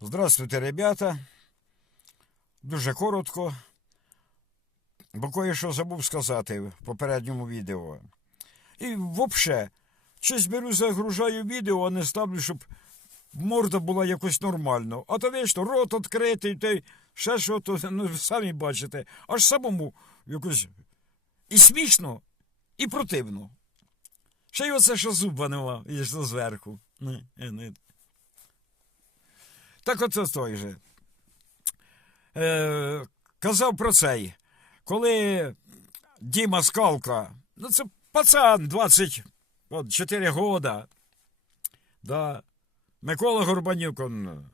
Здравствуйте, ребята. Дуже коротко. Бо кое-що забув сказати в попередньому відео. І взагалі, щось беру, загружаю відео, а не ставлю, щоб морда була якось нормально. А то вічно рот відкритий, та й ще що, то ну, самі бачите, аж самому якось і смішно, і противно. Ще й оце, що зуба нема, і зверху. Не, не, не. Так оце той же. Е, казав про цей. Коли Діма Скалка, ну це пацан 24 года. Да. Микола Горбанюк, он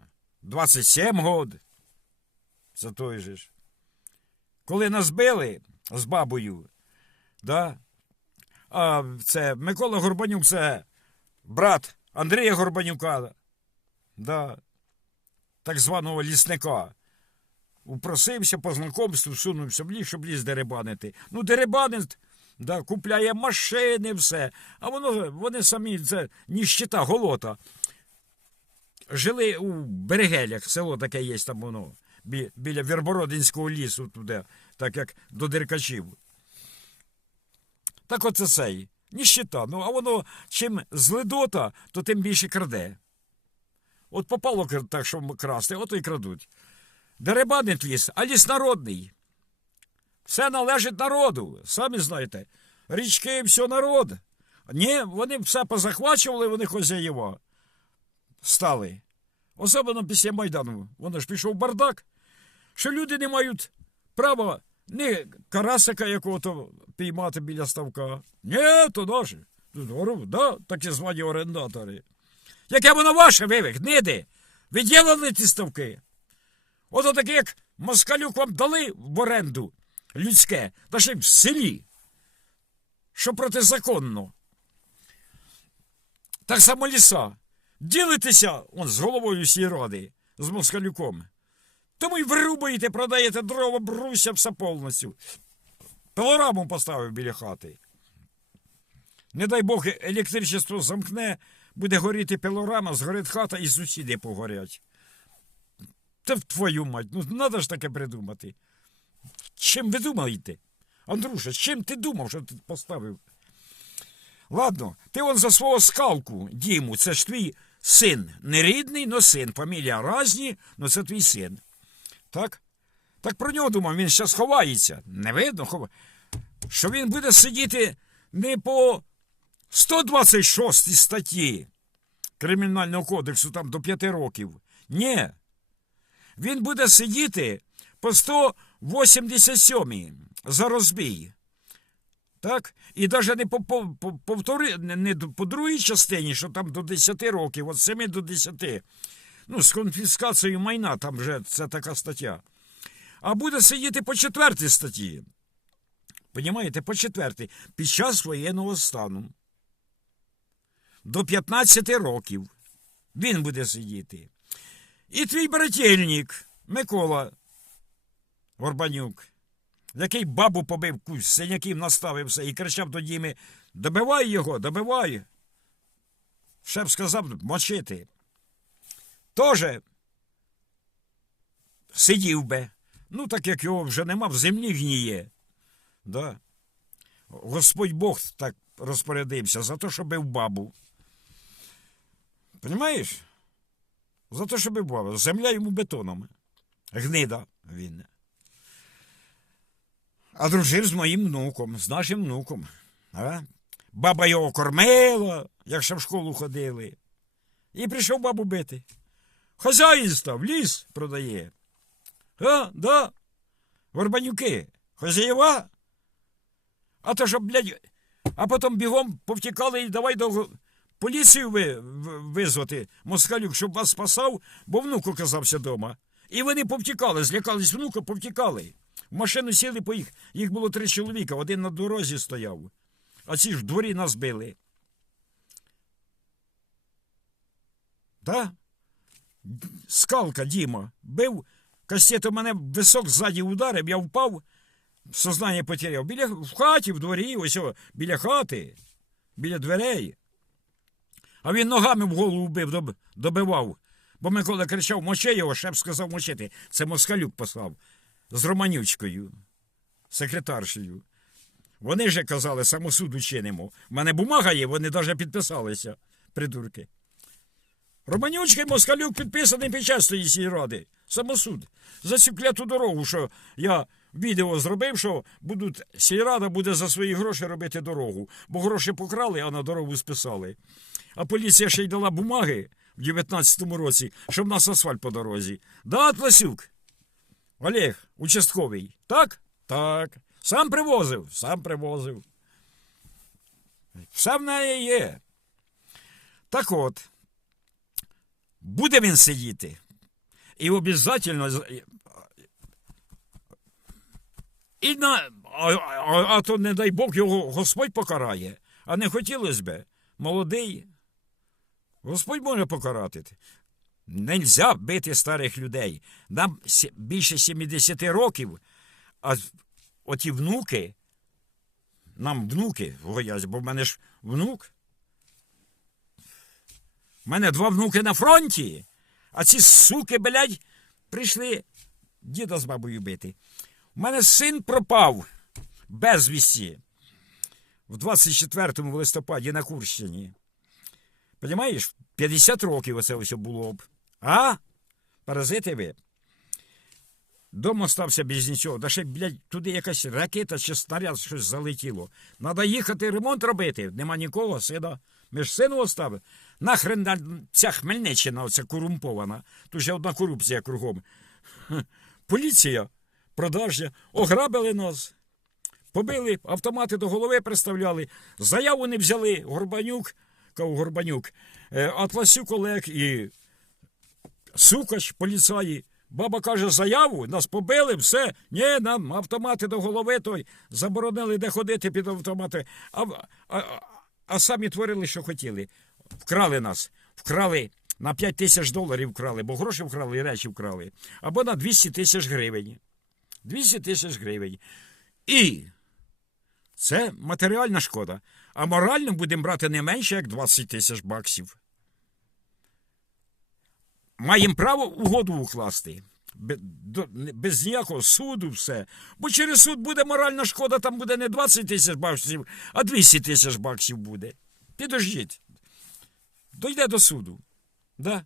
27 год. Це той же ж. Коли нас били з бабою, да, а це Микола Горбанюк це брат Андрія Горбанюка, да, так званого лісника. Упросився по знакомству, всунувся в ліс, щоб ліс деребанити. Ну, деребанить, да, купляє машини, все. А воно, вони самі, це ніщита, голота. Жили у Берегелях, село таке є там воно, бі, біля Вербородинського лісу, туди, так як до Деркачів. Так оце сей. Ніщита. Ну, а воно чим злидота, то тим більше краде. От попало так, що красти, от і крадуть. Деребанить ліс, а ліс народний. Все належить народу, самі знаєте. Річки, все народ. Ні, вони все позахвачували, вони хозяєва стали. Особливо після Майдану. Воно ж пішов бардак, що люди не мають права ні карасика якого-то піймати біля ставка. Ні, то. Здорово, да, такі звані орендатори. Яке воно ваше, ви, ви, гниди? Ви ділили ті ставки? Ото таке, як москалюк вам дали в оренду людське, та ще й в селі, що протизаконно. Так само ліса. Ділитеся он, з головою сільради, з москалюком. Тому й вирубуєте, продаєте дрова, бруся все повністю. Пилораму поставив біля хати. Не дай Бог, електричество замкне, буде горіти пилорама, згорить хата і сусіди погорять. Та в твою мать, ну треба ж таке придумати. Чим ви думаєте? Андрюша, з чим ти думав, що ти поставив? Ладно, ти он за свого скалку, Діму, це ж твій син. Не рідний, но син. Фамілія разні, но це твій син. Так? Так про нього думав, він зараз ховається. Не видно, хова... що він буде сидіти не по 126 статті Кримінального кодексу там до 5 років. Ні. Він буде сидіти по 187 за розбій. Так? І навіть не по, по, по, повтори, не, по другій частині, що там до 10 років, от 7 до 10. Ну, з конфіскацією майна, там вже це така стаття. А буде сидіти по четвертій статті. Понімаєте, по четвертій, під час воєнного стану. До 15 років він буде сидіти. І твій брательник Микола Горбанюк, який бабу побив, кусь синяків наставив все і кричав до Діми: добивай його, добивай. Шеф сказав мочити. Тоже сидів би. Ну, так як його вже нема, в землі гніє. Да. Господь Бог так розпорядився за те, що бив бабу. Понімаєш? За те, що бив бабу. Земля йому бетоном. Гнида він. А дружив з моїм внуком, з нашим внуком. А? Баба його кормила, як ще в школу ходили. І прийшов бабу бити. Хазяїн став, ліс продає. А, да. Горбанюки, хазяєва. А то що, блядь, а потім бігом повтікали і давай до поліцію ви, визвати москалюк, щоб вас спасав, бо внук оказався вдома. І вони повтікали, злякались внука, повтікали. В машину сіли по їх. Їх було три чоловіка, один на дорозі стояв. А ці ж в дворі нас били. Да? Скалка Діма бив, кастету мене висок ззаді ударив, я впав, сознання потеряв. Біля, в хаті, в дворі, ось о, біля хати, біля дверей. А він ногами в голову бив, добивав. Бо Микола кричав, мочи його, шеф сказав мочити. Це москалюк послав з Романючкою, секретаршею. Вони же казали, самосуд учинимо. У мене бумага є, вони навіть підписалися, придурки. Романючка і Москалюк підписаний під час тієї сільради. Самосуд. За цю кляту дорогу, що я відео зробив, що будуть, сільрада буде за свої гроші робити дорогу. Бо гроші покрали, а на дорогу списали. А поліція ще й дала бумаги в 19-му році, щоб нас асфальт по дорозі. Да, Атласюк? Олег, участковий. Так? Так. Сам привозив, сам привозив. Все в неї є. Так от, буде він сидіти. І обов'язково. І на, а, а, а то, не дай Бог, його Господь покарає. А не хотілося б. Молодий. Господь може покарати. Нельзя бити старих людей. Нам більше 70 років, а оті внуки, нам внуки гоять, бо в мене ж внук. У мене два внуки на фронті, а ці суки, блядь, прийшли діда з бабою бити. У мене син пропав безвісті в 24 листопаді на Курщині. Понімаєш, 50 років оце ось було б. А? Паразити ви. Дом остався без нічого. Да ще, блядь, туди якась ракета чи снаряд щось залетіло. Надо їхати ремонт робити. Нема нікого, сина. Ми ж сину оставили. Нахрен ця Хмельниччина, оця корумпована. Тут же одна корупція кругом. Поліція, продажня, ограбили нас. Побили, автомати до голови приставляли, заяву не взяли. Горбанюк, Горбанюк, е, Атласюк Олег і Сукач, поліцаї. Баба каже, заяву, нас побили, все. Ні, нам автомати до голови той заборонили де ходити під автомати. А, а, а самі творили, що хотіли. Вкрали нас, вкрали на 5 тисяч доларів вкрали, бо гроші вкрали і речі вкрали. Або на 200 тисяч гривень. 200 тисяч гривень. І це матеріальна шкода. А морально будемо брати не менше, як 20 тисяч баксів. Маємо право угоду укласти. Без ніякого суду все. Бо через суд буде моральна шкода, там буде не 20 тисяч баксів, а 200 тисяч баксів буде. Підождіть. Дойде до суду. Да?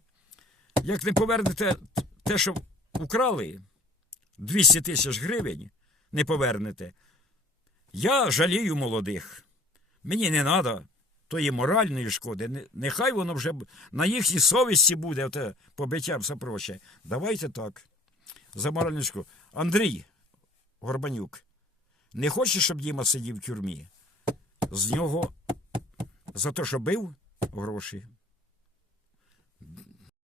Як не повернете те, що украли, 200 тисяч гривень, не повернете. Я жалію молодих. Мені не треба тої моральної шкоди. Нехай воно вже на їхній совісті буде оте побиття, все проще. Давайте так. За моральну шкоду. Андрій Горбанюк, не хочеш, щоб Діма сидів в тюрмі? З нього за те, що бив гроші.